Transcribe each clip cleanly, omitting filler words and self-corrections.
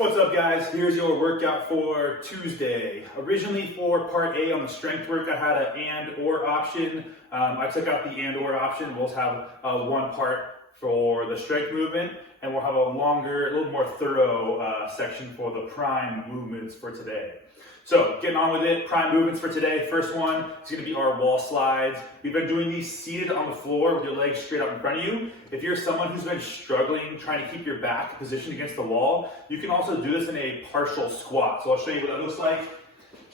What's up, guys? Here's your workout for Tuesday. Originally for part A on the strength work, I had an and/or option. I took out the and/or option. We'll have one part for the strength movement, and we'll have a longer, a little more thorough section for the prime movements for today. So getting on with it, prime movements for today. First one is going to be our wall slides. We've been doing these seated on the floor with your legs straight out in front of you. If you're someone who's been struggling trying to keep your back positioned against the wall, you can also do this in a partial squat. So I'll show you what that looks like.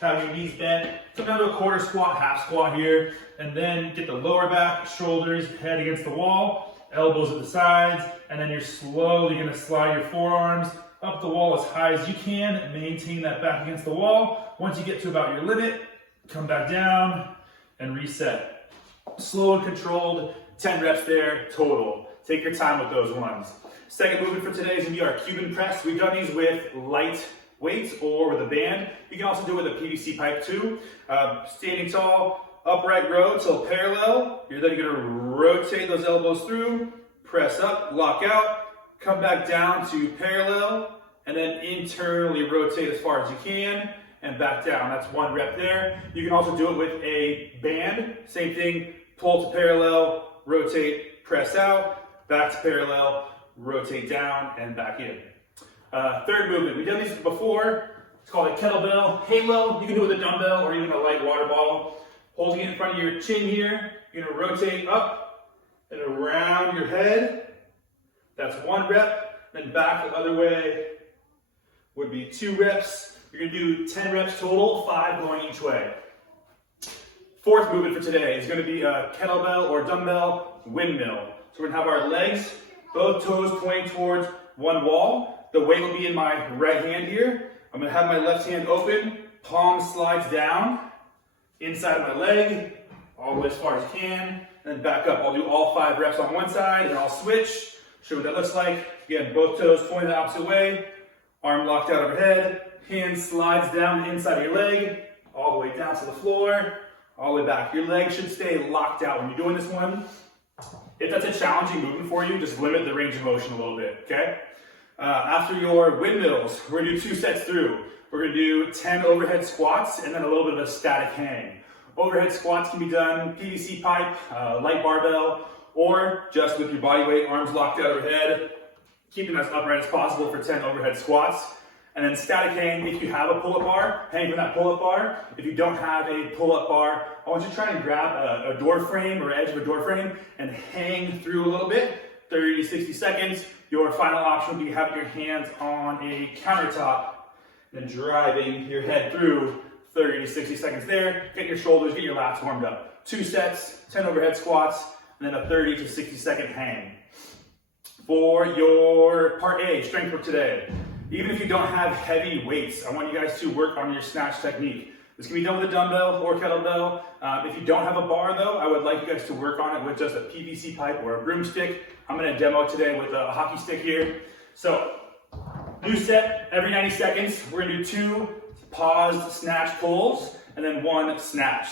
Have your knees bent, come down to a quarter squat, half squat here, and then get the lower back, shoulders, head against the wall, elbows at the sides, and then you're slowly going to slide your forearms up the wall as high as you can, maintain that back against the wall. Once you get to about your limit, come back down and reset. Slow and controlled, 10 reps there total. Take your time with those ones. Second movement for today is going to be our Cuban Press. We've done these with light weights or with a band. You can also do it with a PVC pipe too. Standing tall, upright row till parallel. You're then going to rotate those elbows through, press up, lock out, come back down to parallel, and then internally rotate as far as you can and back down. That's one rep there. You can also do it with a band. Same thing, pull to parallel, rotate, press out, back to parallel, rotate down and back in. Third movement, we've done these before. It's called a Kettlebell Halo. You can do it with a dumbbell or even a light water bottle. Holding it in front of your chin here, you're gonna rotate up and around your head. That's one rep. Then back the other way would be 2 reps. You're gonna do 10 reps total, 5 going each way. Fourth movement for today is gonna be a kettlebell or dumbbell windmill. So we're gonna have our legs, both toes pointing towards one wall. The weight will be in my right hand here. I'm gonna have my left hand open, palm slides down, inside of my leg, all the way as far as you can, and then back up. I'll do all 5 reps on one side, and I'll switch. Show what that looks like. Again, both toes pointing the opposite way, arm locked out overhead, hand slides down the inside of your leg, all the way down to the floor, all the way back. Your leg should stay locked out when you're doing this one. If that's a challenging movement for you, just limit the range of motion a little bit, okay? After your windmills, we're gonna do 2 sets through. We're gonna do 10 overhead squats and then a little bit of a static hang. Overhead squats can be done PVC pipe, light barbell, or just with your body weight, arms locked out overhead, keeping as upright as possible for 10 overhead squats. And then static hang, if you have a pull-up bar, hang from that pull-up bar. If you don't have a pull-up bar, I want you to try and grab a door frame or edge of a door frame and hang through a little bit, 30 to 60 seconds. Your final option would be having your hands on a countertop and driving your head through 30 to 60 seconds there. Get your shoulders, get your lats warmed up. 2 sets, 10 overhead squats, and then a 30 to 60 second hang. For your part A, strength work today, even if you don't have heavy weights, I want you guys to work on your snatch technique. This can be done with a dumbbell or kettlebell. If you don't have a bar though, I would like you guys to work on it with just a PVC pipe or a broomstick. I'm gonna demo today with a hockey stick here. So, new set, every 90 seconds, we're gonna do 2 paused snatch pulls and then 1 snatch.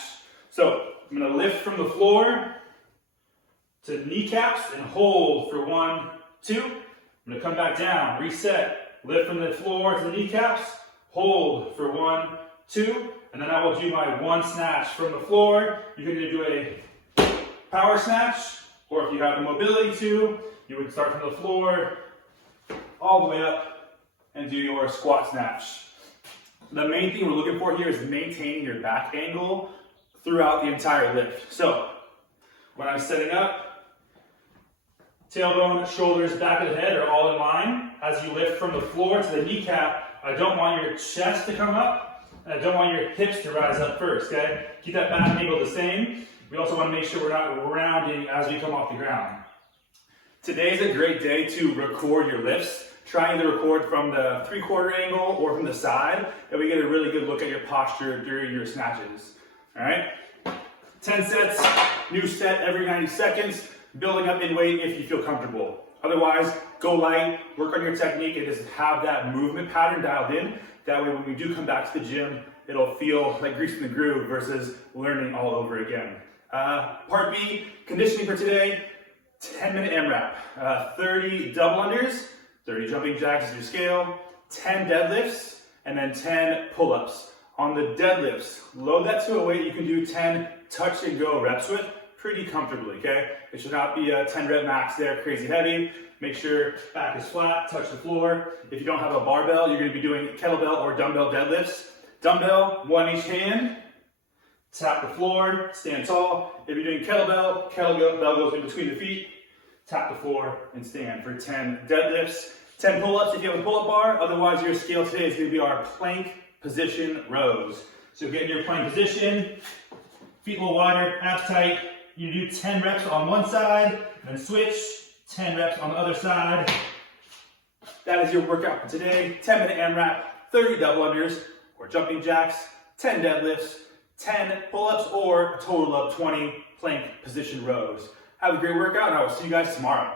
So, I'm gonna lift from the floor to kneecaps and hold for 1, 2. I'm gonna come back down, reset, lift from the floor to the kneecaps, hold for 1, 2, and then I will do my 1 snatch from the floor. You're gonna do a power snatch, or if you have the mobility to, you would start from the floor all the way up and do your squat snatch. The main thing we're looking for here is maintaining your back angle throughout the entire lift. So, when I'm setting up, tailbone, shoulders, back of the head are all in line. As you lift from the floor to the kneecap, I don't want your chest to come up, and I don't want your hips to rise up first, okay? Keep that back angle the same. We also want to make sure we're not rounding as we come off the ground. Today's a great day to record your lifts. Try to record from the 3/4 angle or from the side, and we get a really good look at your posture during your snatches, all right? 10 sets, new set every 90 seconds. Building up in weight if you feel comfortable. Otherwise, go light, work on your technique, and just have that movement pattern dialed in. That way when we do come back to the gym, it'll feel like greasing the groove versus learning all over again. Part B, conditioning for today, 10-minute MRAP. 30 double unders, 30 jumping jacks is your scale, 10 deadlifts, and then 10 pull-ups. On the deadlifts, load that to a weight you can do 10 touch and go reps with pretty comfortably, okay? It should not be a 10 rep max there, crazy heavy. Make sure back is flat, touch the floor. If you don't have a barbell, you're gonna be doing kettlebell or dumbbell deadlifts. Dumbbell, one in each hand, tap the floor, stand tall. If you're doing kettlebell, kettlebell goes in between the feet, tap the floor and stand for 10 deadlifts. 10 pull-ups if you have a pull-up bar. Otherwise, your scale today is gonna be our plank position rows. So get in your plank position, feet a little wider, abs tight. You do 10 reps on one side, then switch, 10 reps on the other side. That is your workout for today. 10-minute AMRAP, 30 double unders or jumping jacks, 10 deadlifts, 10 pull-ups, or a total of 20 plank position rows. Have a great workout, and I will see you guys tomorrow.